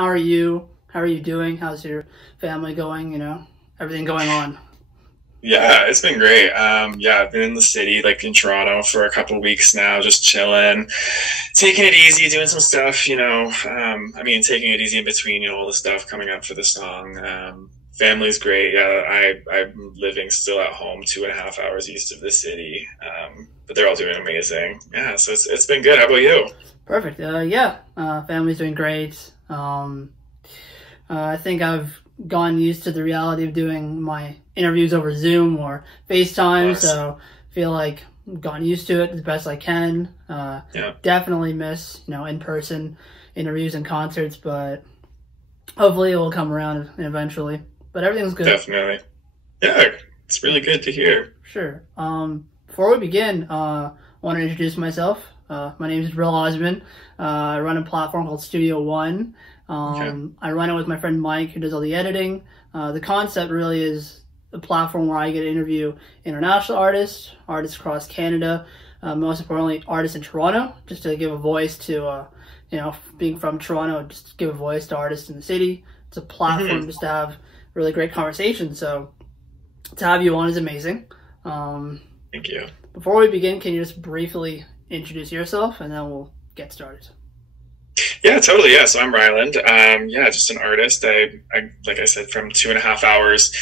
how are you? How are you doing? How's your family going? Everything going on. Yeah, it's been great. Yeah, I've been in the city, like in Toronto, for a couple of weeks now, just chilling, taking it easy, doing some stuff. Taking it easy in between, all the stuff coming up for the song. Family's great. Yeah, I'm living still at home, 2.5 hours east of the city. But they're all doing amazing. Yeah, so it's been good. How about you? Perfect. Yeah. Family's doing great. I think I've gotten used to the reality of doing my interviews over Zoom or FaceTime, Nice. so I feel like I've gotten used to it as best I can. Yeah, Definitely miss, in-person interviews and concerts, but hopefully it will come around eventually. But everything's good. definitely. Yeah, it's really good to hear. Sure. Before we begin, I want to introduce myself. My name is Jibril Osman. I run a platform called Studio One. Okay. I run it with my friend Mike, who does all the editing. The concept really is a platform where I get to interview international artists across Canada, most importantly, artists in Toronto, just to give a voice to, being from Toronto, just to give a voice to artists in the city. It's a platform hmm just to have really great conversations. So to have you on is amazing. Thank you. Before we begin, can you just briefly introduce yourself, and then we'll get started? Yeah, totally. Yeah, so I'm Ryland. Yeah, just an artist. I like I said, from 2.5 hours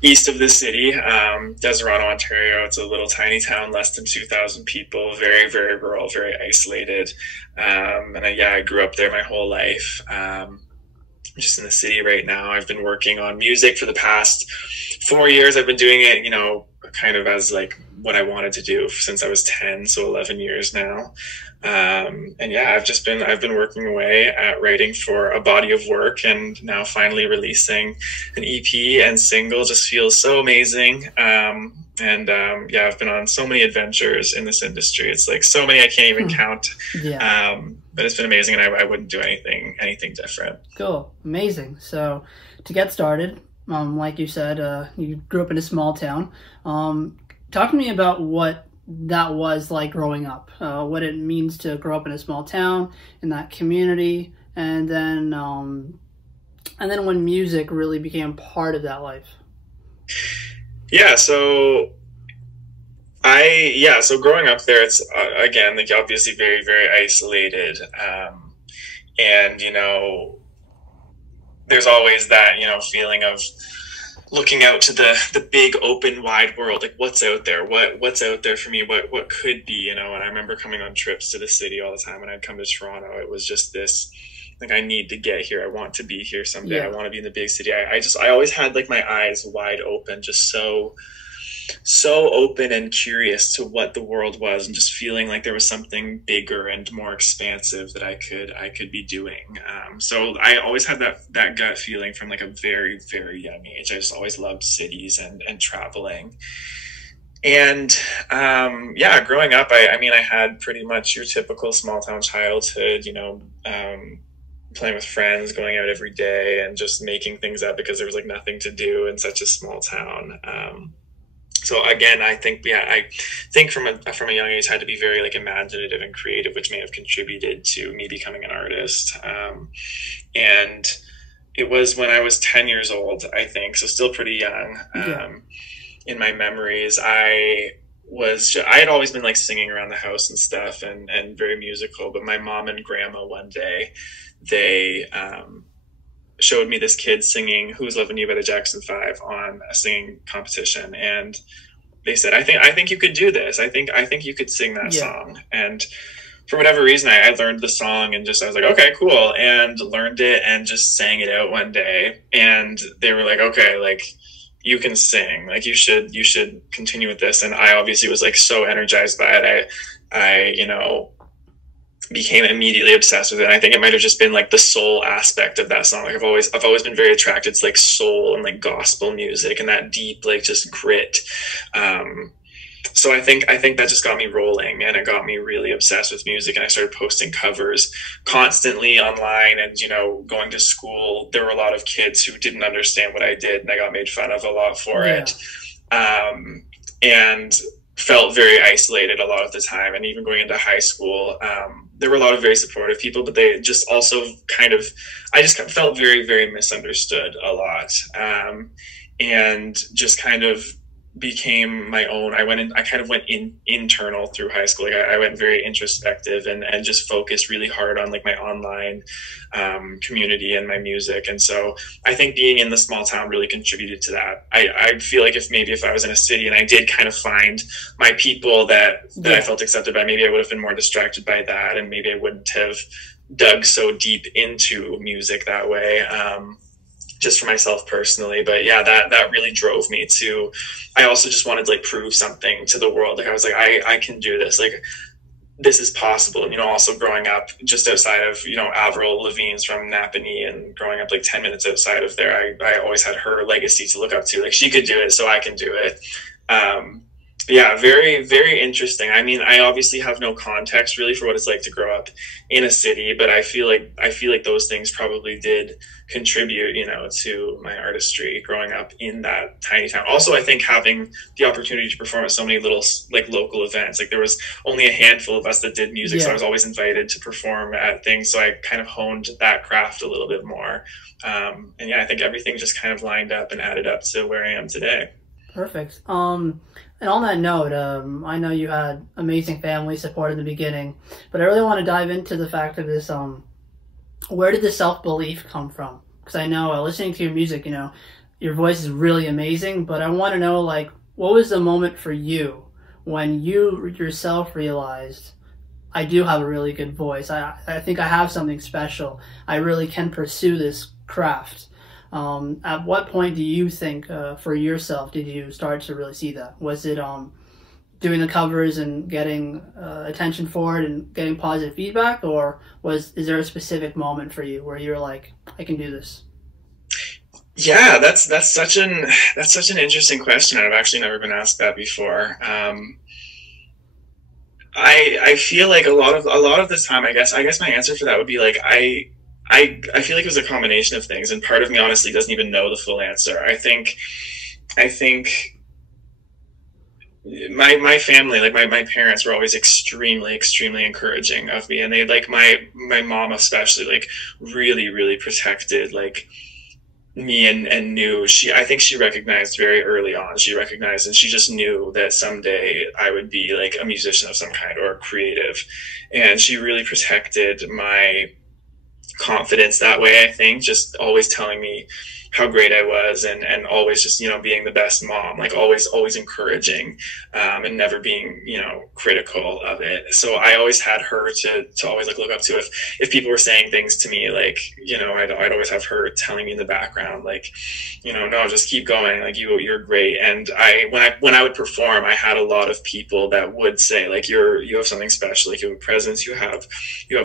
east of the city, Deseronto, Ontario. It's a little tiny town, less than 2,000 people, very, very rural, very isolated. I grew up there my whole life. Just in the city right now. I've been working on music for the past 4 years. I've been doing it, kind of as like what I wanted to do since I was 10, so 11 years now. I've been working away at writing for a body of work, and now finally releasing an EP and single just feels so amazing. I've been on so many adventures in this industry. It's like so many I can't even count. Yeah. But it's been amazing, and I wouldn't do anything different. Cool. Amazing. So to get started, like you said, you grew up in a small town. Talk to me about what that was like growing up, what it means to grow up in a small town, in that community, and then when music really became part of that life. Yeah, so growing up there, it's again, like, obviously very, very isolated. And there's always that, feeling of looking out to the big open wide world, like what's out there, what's out there for me, what could be, and I remember coming on trips to the city all the time. When I'd come to Toronto, it was just this, like, I need to get here, I want to be here someday. Yeah. I want to be in the big city. I always had like my eyes wide open, just so open and curious to what the world was, and just feeling like there was something bigger and more expansive that I could be doing. So I always had that gut feeling from like a very, very young age. I just always loved cities and traveling. And growing up, I had pretty much your typical small town childhood, playing with friends, going out every day, and just making things up because there was like nothing to do in such a small town. So again, I think from a young age, I had to be very like imaginative and creative, which may have contributed to me becoming an artist. And it was when I was 10 years old, I think, so still pretty young. Yeah. In my memories, I had always been like singing around the house and stuff, and very musical. But my mom and grandma, one day, they showed me this kid singing "Who's Loving You" by the Jackson 5 on a singing competition, and they said, I think you could do this. I think you could sing that Yeah. song." And for whatever reason, I learned the song, and I was like, okay, cool, and learned it and just sang it out one day. And they were like, okay, like, you can sing, like, you should continue with this. And I obviously was like so energized by it. I became immediately obsessed with it. And I think it might have just been like the soul aspect of that song. Like I've always been very attracted to like soul and like gospel music and that deep, like, just grit. So I think that just got me rolling, and it got me really obsessed with music. And I started posting covers constantly online, and going to school, there were a lot of kids who didn't understand what I did, and I got made fun of a lot for it. And felt very isolated a lot of the time. And even going into high school, there were a lot of very supportive people, but they just also kind of, I just felt very, very misunderstood a lot. And just kind of became my own. I kind of went internal through high school. Like I went very introspective and just focused really hard on like my online community and my music. And so I think being in the small town really contributed to that. I feel like if I was in a city and I did kind of find my people that I felt accepted by, maybe I would have been more distracted by that, and maybe I wouldn't have dug so deep into music that way. Just for myself personally. But yeah, that really drove me to, I also just wanted to like prove something to the world. Like I was like, I can do this. Like this is possible. And, also growing up just outside of, Avril Lavigne's from Napanee, and growing up like 10 minutes outside of there, I always had her legacy to look up to. Like she could do it, so I can do it. Yeah, very, very interesting. I mean, I obviously have no context really for what it's like to grow up in a city, but I feel like those things probably did contribute, to my artistry growing up in that tiny town. Also, I think having the opportunity to perform at so many little like local events, like there was only a handful of us that did music, so I was always invited to perform at things. So I kind of honed that craft a little bit more. And yeah, I think everything just kind of lined up and added up to where I am today. Perfect. And on that note, I know you had amazing family support in the beginning, but I really want to dive into the fact of this, where did the self-belief come from? Because I know listening to your music, your voice is really amazing, but I want to know, like, what was the moment for you when you yourself realized, I do have a really good voice. I think I have something special. I really can pursue this craft. At what point do you think, for yourself, did you start to really see that? Was it doing the covers and getting attention for it and getting positive feedback, or is there a specific moment for you where you're like, I can do this? Yeah, that's such an interesting question. I've actually never been asked that before. I feel like a lot of the time, I guess my answer for that would be like I feel like it was a combination of things, and part of me honestly doesn't even know the full answer. I think my family, like my parents, were always extremely encouraging of me, and they, like, my mom especially, like, really, really protected like me, and knew, I think she recognized very early on, and she just knew that someday I would be like a musician of some kind or creative, and she really protected my confidence that way. I think just always telling me how great I was, and always just, being the best mom, like always encouraging, and never being, critical of it. So I always had her to always like look up to. If people were saying things to me, like, I'd always have her telling me in the background, like, no, just keep going, like you're great. And when I would perform, I had a lot of people that would say, like, you have something special, like you have a presence, you have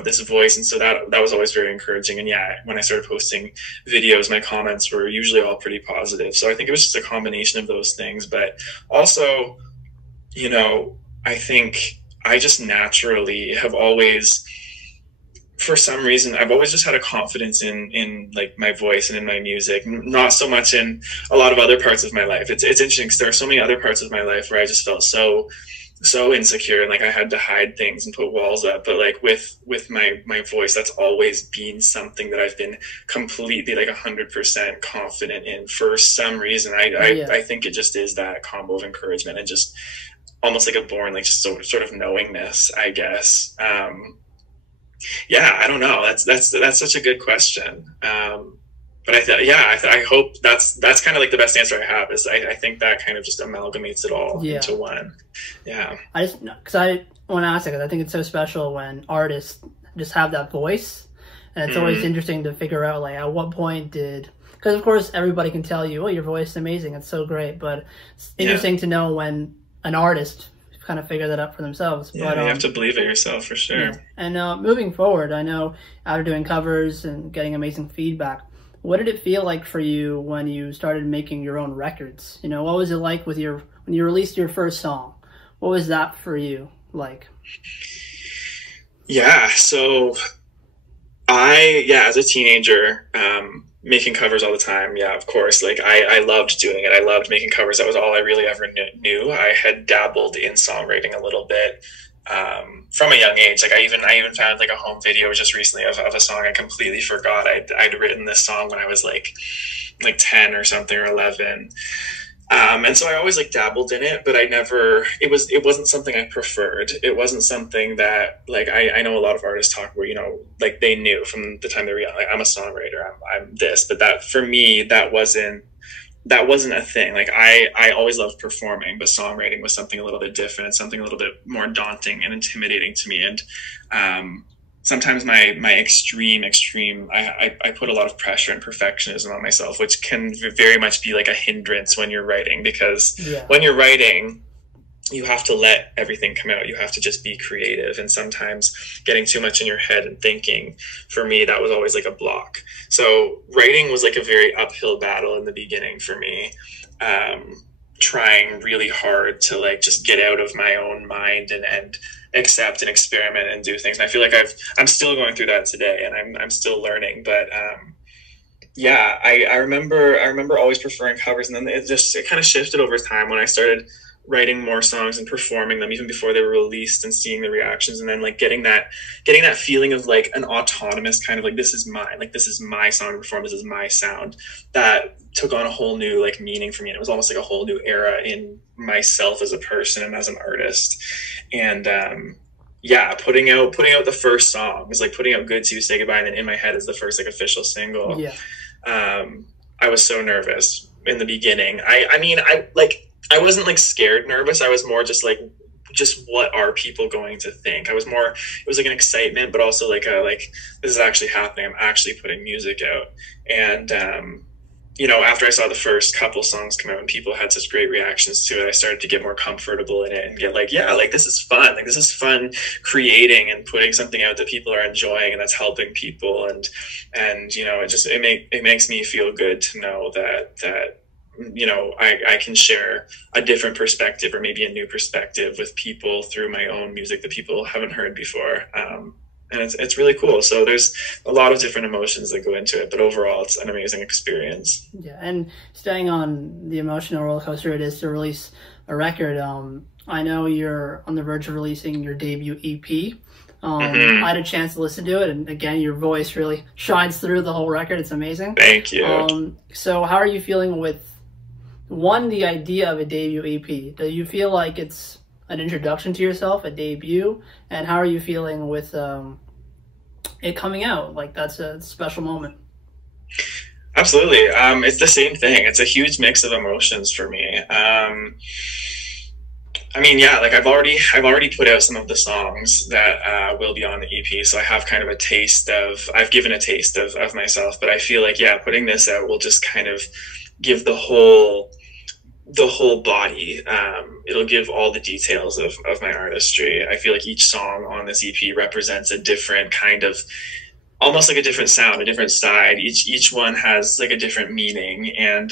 this voice. And so that was always very encouraging. And yeah, when I started posting videos, my comments were usually all pretty positive. So I think it was just a combination of those things. But also, I think I just naturally have always, for some reason, I've always just had a confidence in like my voice and in my music, not so much in a lot of other parts of my life. It's interesting because there are so many other parts of my life where I just felt so insecure, and like I had to hide things and put walls up. But like with my voice, that's always been something that I've been completely like 100% confident in for some reason. I think it just is that combo of encouragement and just almost like a born, like just sort of knowingness, I guess. Yeah, I don't know. That's such a good question. But I hope that's kind of like the best answer I have, is I think that kind of just amalgamates it all into one. Yeah. I want to ask it because I think it's so special when artists just have that voice, and it's always interesting to figure out, like, at what point because of course everybody can tell you, oh, your voice is amazing, it's so great, but it's interesting to know when an artist kind of figure that out for themselves. Yeah, but, you have to believe it yourself for sure. Yeah. And moving forward, I know after doing covers and getting amazing feedback, what did it feel like for you when you started making your own records? What was it like when you released your first song? What was that for you like? Yeah, so as a teenager, making covers all the time. Yeah, of course. Like I loved doing it. I loved making covers. That was all I really ever knew. I had dabbled in songwriting a little bit from a young age. Like I even found like a home video just recently of a song I completely forgot. I'd written this song when I was like 10 or something, or 11. And so I always like dabbled in it, but it wasn't something I preferred. It wasn't something that like, I know a lot of artists talk where, you know, like they knew from the time they were young, like I'm a songwriter, I'm this, but that for me, that wasn't a thing. Like I always loved performing, but songwriting was something a little bit different, something a little bit more daunting and intimidating to me. And, sometimes my extreme, I put a lot of pressure and perfectionism on myself, which can very much be like a hindrance when you're writing, because when you're writing, you have to let everything come out. You have to just be creative. And sometimes getting too much in your head and thinking, for me, that was always like a block. So writing was like a very uphill battle in the beginning for me. Trying really hard to like just get out of my own mind and accept and experiment and do things. And I feel like I'm still going through that today, and I'm still learning. But yeah, I remember always preferring covers, and then it kind of shifted over time when I started writing more songs and performing them even before they were released, and seeing the reactions, and then like getting that feeling of like an autonomous kind of like, this is mine, like this is my song to perform, this is my sound, that took on a whole new like meaning for me. And it was almost like a whole new era in myself as a person and as an artist. And yeah, putting out the first song was like putting out Good To Say Goodbye, and then In My Head is the first like official single. I was so nervous in the beginning. I wasn't like scared nervous. I was more just like, what are people going to think? It was like an excitement, but also like this is actually happening. I'm actually putting music out. And, you know, after I saw the first couple songs come out and people had such great reactions to it, I started to get more comfortable in it and get like, yeah, like this is fun. Like this is fun creating and putting something out that people are enjoying and that's helping people. And, you know, it makes me feel good to know that, you know, I can share a different perspective, or maybe a new perspective, with people through my own music that people haven't heard before. And it's really cool. So there's a lot of different emotions that go into it, but overall it's an amazing experience. Yeah. And staying on the emotional roller coaster it is to release a record. I know you're on the verge of releasing your debut EP. I had a chance to listen to it, and again, your voice really shines through the whole record. It's amazing. Thank you. So how are you feeling with, one, the idea of a debut EP? Do you feel like it's an introduction to yourself, a debut? And how are you feeling with it coming out? Like, that's a special moment. Absolutely. It's the same thing. It's a huge mix of emotions for me. I mean, yeah, like I've already put out some of the songs that will be on the EP, so I have kind of I've given a taste of myself, but I feel like, yeah, putting this out will just kind of give the whole body. It'll give all the details of my artistry. I feel like each song on this EP represents a different kind of, almost like a different sound, a different side. Each one has like a different meaning. And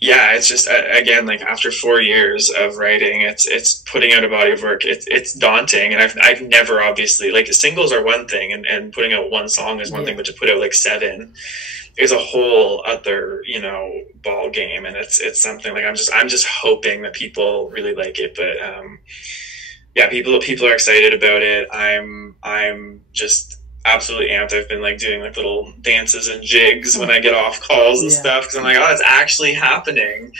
yeah, it's just, again, like after 4 years of writing, it's putting out a body of work. It's daunting. And I've never, obviously, like singles are one thing, and putting out one song is one thing, but to put out like 7 is a whole other, you know, ball game. And it's something like, I'm just hoping that people really like it. But yeah, people are excited about it. I'm just absolutely amped. I've been like doing like little dances and jigs when I get off calls and stuff, because I'm like, oh, it's actually happening.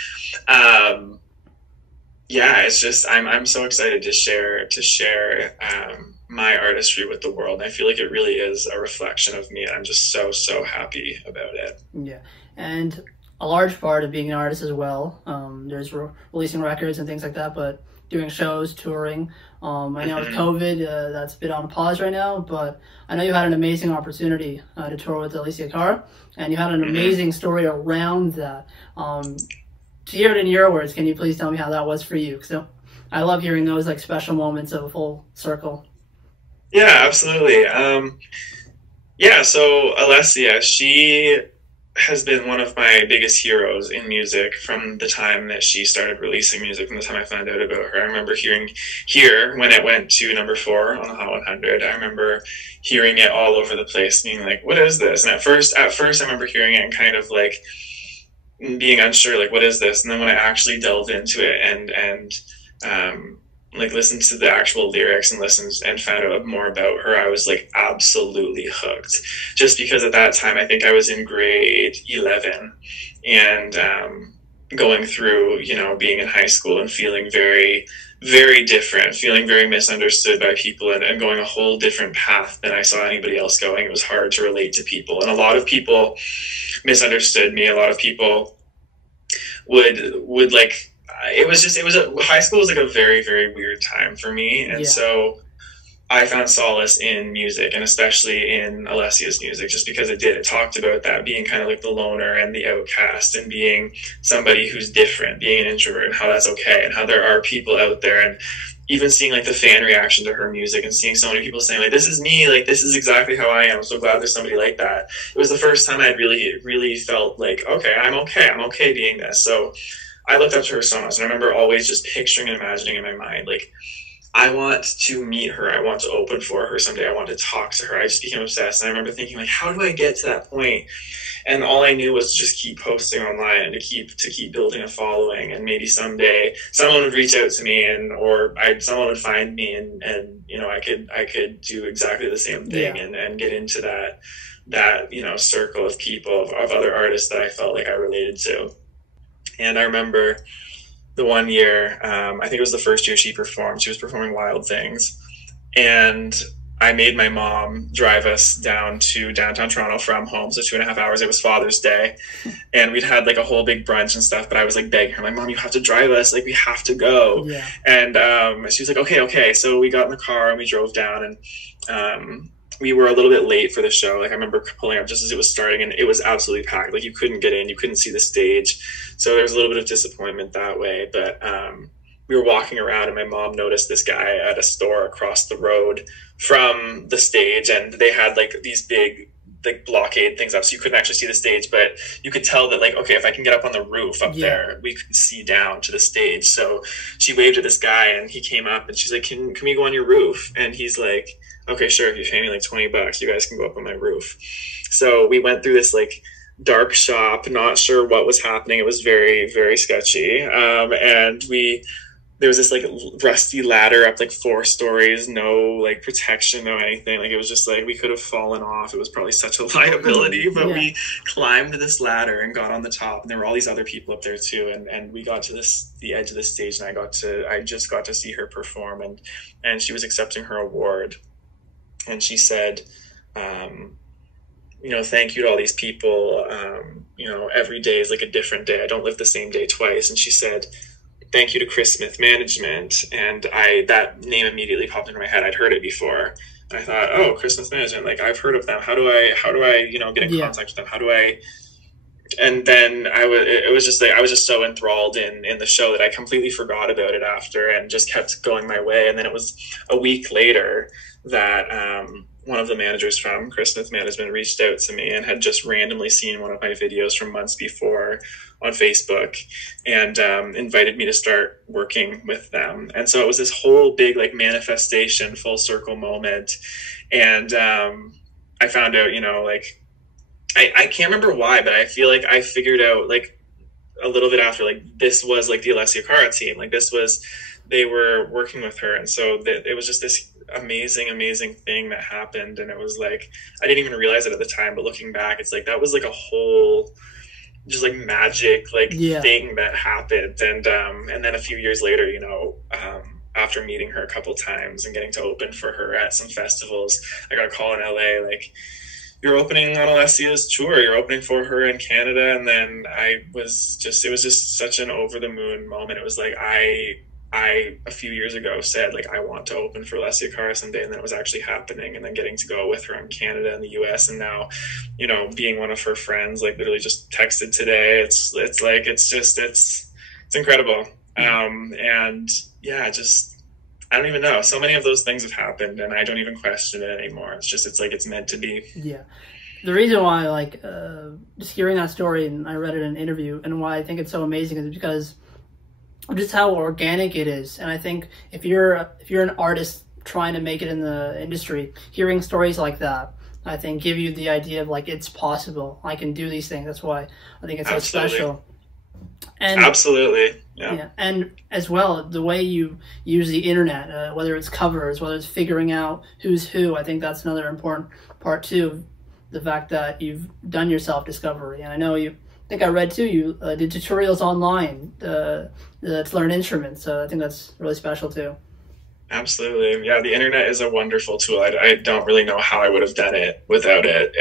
Yeah, it's just, I'm so excited to share my artistry with the world. And I feel like it really is a reflection of me, and I'm just so happy about it. Yeah. And a large part of being an artist as well, there's releasing records and things like that, but doing shows, touring. I know with COVID, that's been on pause right now, but I know you had an amazing opportunity to tour with Alessia Cara, and you had an amazing story around that. To hear it in your words, can you please tell me how that was for you? Because I love hearing those like special moments of a full circle. Yeah, absolutely. Yeah, so Alessia, she has been one of my biggest heroes in music from the time that she started releasing music, from the time I found out about her. I remember hearing Here when it went to number 4 on the Hot 100. I remember hearing it all over the place, being like, what is this? And at first I remember hearing it and kind of like being unsure, like, what is this? And then when I actually delved into it and like listened to the actual lyrics and listened and found out more about her, I was like absolutely hooked. Just because at that time, I think I was in grade 11 and going through, you know, being in high school and feeling very, very different, feeling very misunderstood by people and going a whole different path than I saw anybody else going. It was hard to relate to people. And a lot of people misunderstood me. A lot of people would like, high school was like a very, very weird time for me. And so I found solace in music, and especially in Alessia's music, just because it talked about that, being kind of like the loner and the outcast and being somebody who's different, being an introvert, and how that's okay, and how there are people out there. And even seeing like the fan reaction to her music and seeing so many people saying like, this is me, like this is exactly how I am. I'm so glad there's somebody like that. It was the first time I'd really felt like, okay, I'm okay being this. So I looked up to her so much, and I remember always just picturing and imagining in my mind, like, I want to meet her. I want to open for her someday. I want to talk to her. I just became obsessed. And I remember thinking, like, how do I get to that point? And all I knew was to just keep posting online and to keep building a following. And maybe someday someone would reach out to me, or someone would find me, and you know, I could do exactly the same thing and get into that you know, circle of people, of other artists that I felt like I related to. And I remember the one year, I think it was the first year she was performing Wild Things. And I made my mom drive us down to downtown Toronto from home. So 2.5 hours. It was Father's Day. And we'd had like a whole big brunch and stuff, but I was like begging her, like, Mom, you have to drive us. Like, we have to go. Yeah. And she was like, okay. So we got in the car and we drove down, and we were a little bit late for the show. Like, I remember pulling up just as it was starting, and it was absolutely packed. Like, you couldn't get in, you couldn't see the stage. So there was a little bit of disappointment that way. But we were walking around, and my mom noticed this guy at a store across the road from the stage, and they had like these big like blockade things up, so you couldn't actually see the stage, but you could tell that, like, okay, if I can get up on the roof up there, we could see down to the stage. So she waved at this guy, and he came up, and she's like, can we go on your roof? And he's like, okay, sure, if you pay me like $20, you guys can go up on my roof. So we went through this like dark shop, not sure what was happening. It was very, very sketchy. And there was this like rusty ladder up like 4 stories, no like protection, no anything. Like, it was just like, we could have fallen off. It was probably such a liability, but we climbed this ladder and got on the top, and there were all these other people up there too. And we got to the edge of the stage, and I just got to see her perform, and she was accepting her award. And she said, you know, thank you to all these people. You know, every day is like a different day. I don't live the same day twice. And she said, thank you to Chris Smith Management. And that name immediately popped into my head. I'd heard it before. And I thought, oh, Chris Smith Management, like, I've heard of them. How do I, you know, get in contact with them? How do I? And then I was just so enthralled in the show that I completely forgot about it after, and just kept going my way. And then it was a week later that one of the managers from Chris Smith Management reached out to me and had just randomly seen one of my videos from months before on Facebook, and invited me to start working with them. And so it was this whole big like manifestation, full circle moment. And I found out, you know, like, I can't remember why, but I feel like I figured out like a little bit after, like, this was like the Alessia Cara team. Like, they were working with her. And so it was just this amazing thing that happened. And it was like, I didn't even realize it at the time, but looking back, it's like, that was like a whole just like magic thing that happened. And then a few years later, you know, after meeting her a couple times and getting to open for her at some festivals, I got a call in LA, like, you're opening on Alessia's tour, you're opening for her in Canada. And then it was just such an over the moon moment. It was like, I a few years ago said, like, I want to open for Alessia Cara someday, and then it was actually happening, and then getting to go with her in Canada and the US, and now, you know, being one of her friends, like, literally just texted today. It's incredible. And yeah, just, I don't even know. So many of those things have happened, and I don't even question it anymore. It's like it's meant to be. Yeah. The reason why, like, just hearing that story, and I read it in an interview, and why I think it's so amazing is because of just how organic it is. And I think if you're an artist trying to make it in the industry, hearing stories like that, I think give you the idea of, like, it's possible. I can do these things. That's why I think it's so special. And absolutely. yeah, and as well, the way you use the internet, whether it's covers, whether it's figuring out who's who, I think that's another important part too. The fact that you've done your self-discovery, and I know I think I read too, you did tutorials online to learn instruments, so I think that's really special too. Absolutely. Yeah, the internet is a wonderful tool. I don't really know how I would have done it without it.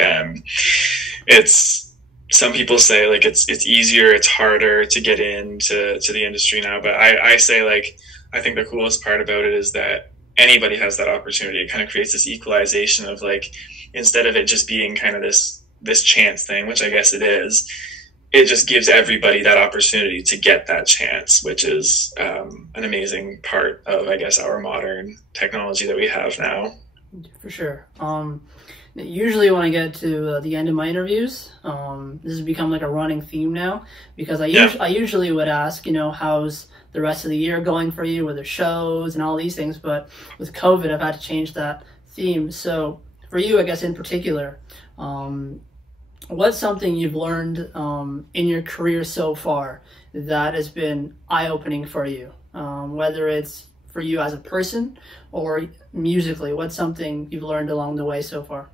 It's some people say like it's easier, it's harder to get into the industry now, but I say like I think the coolest part about it is that anybody has that opportunity. It kind of creates this equalization of like, instead of it just being kind of this chance thing, which I guess it is, it just gives everybody that opportunity to get that chance, which is an amazing part of, I guess, our modern technology that we have now. For sure. Usually when I get to the end of my interviews, this has become like a running theme now, because I usually would ask, how's the rest of the year going for you with the shows and all these things, but with COVID, I've had to change that theme. So for you, I guess in particular, what's something you've learned in your career so far that has been eye-opening for you, whether it's for you as a person or musically? What's something you've learned along the way so far?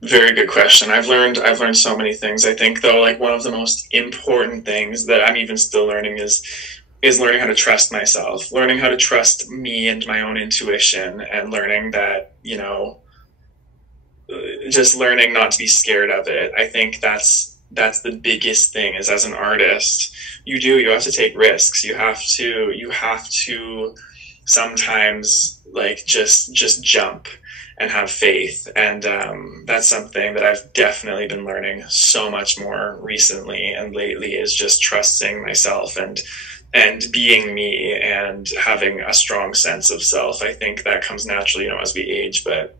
Very good question. I've learned so many things. I think though, like one of the most important things that I'm even still learning is learning how to trust myself, learning how to trust me and my own intuition, and learning that, just learning not to be scared of it. I think that's the biggest thing, is as an artist, you have to take risks. You have to sometimes like just jump and have faith. And that's something that I've definitely been learning so much more recently and lately, is just trusting myself and being me and having a strong sense of self. I think that comes naturally, as we age, but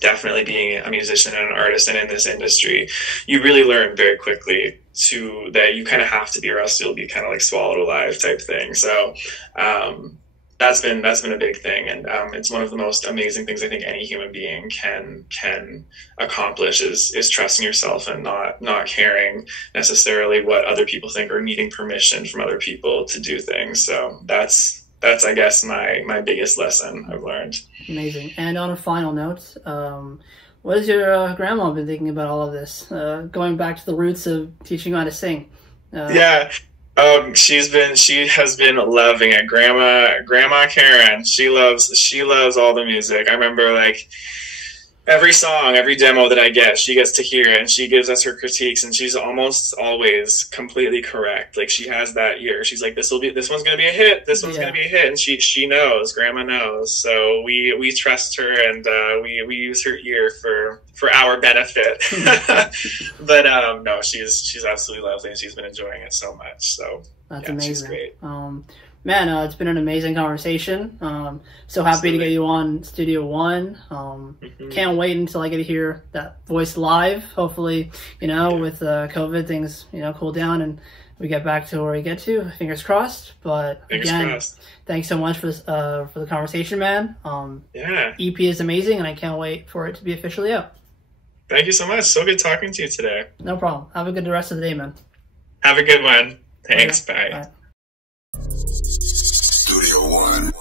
definitely being a musician and an artist and in this industry, you really learn very quickly that you kind of have to be, or else you'll be kind of like swallowed alive type thing. So that's been a big thing, and it's one of the most amazing things I think any human being can accomplish is trusting yourself and not caring necessarily what other people think or needing permission from other people to do things. So that's I guess my biggest lesson I've learned. Amazing. And on a final note, what has your grandma been thinking about all of this? Going back to the roots of teaching you how to sing. She has been loving it. Grandma Karen, she loves all the music. I remember like every song, every demo that I get, she gets to hear it and she gives us her critiques, and she's almost always completely correct. Like she has that ear. She's like, this one's gonna be a hit. This one's gonna be a hit, and she knows. Grandma knows. So we trust her, and we use her ear for our benefit. But no, she's absolutely lovely, and she's been enjoying it so much. So that's amazing. She's great. Man, it's been an amazing conversation. So happy to get you on Studio One. Can't wait until I get to hear that voice live. Hopefully, with COVID, things, cool down and we get back to where we get to. Fingers crossed. But again, thanks so much for this, for the conversation, man. EP is amazing, and I can't wait for it to be officially out. Thank you so much. So good talking to you today. No problem. Have a good rest of the day, man. Have a good one. Thanks. Bye. Bye. Studio One.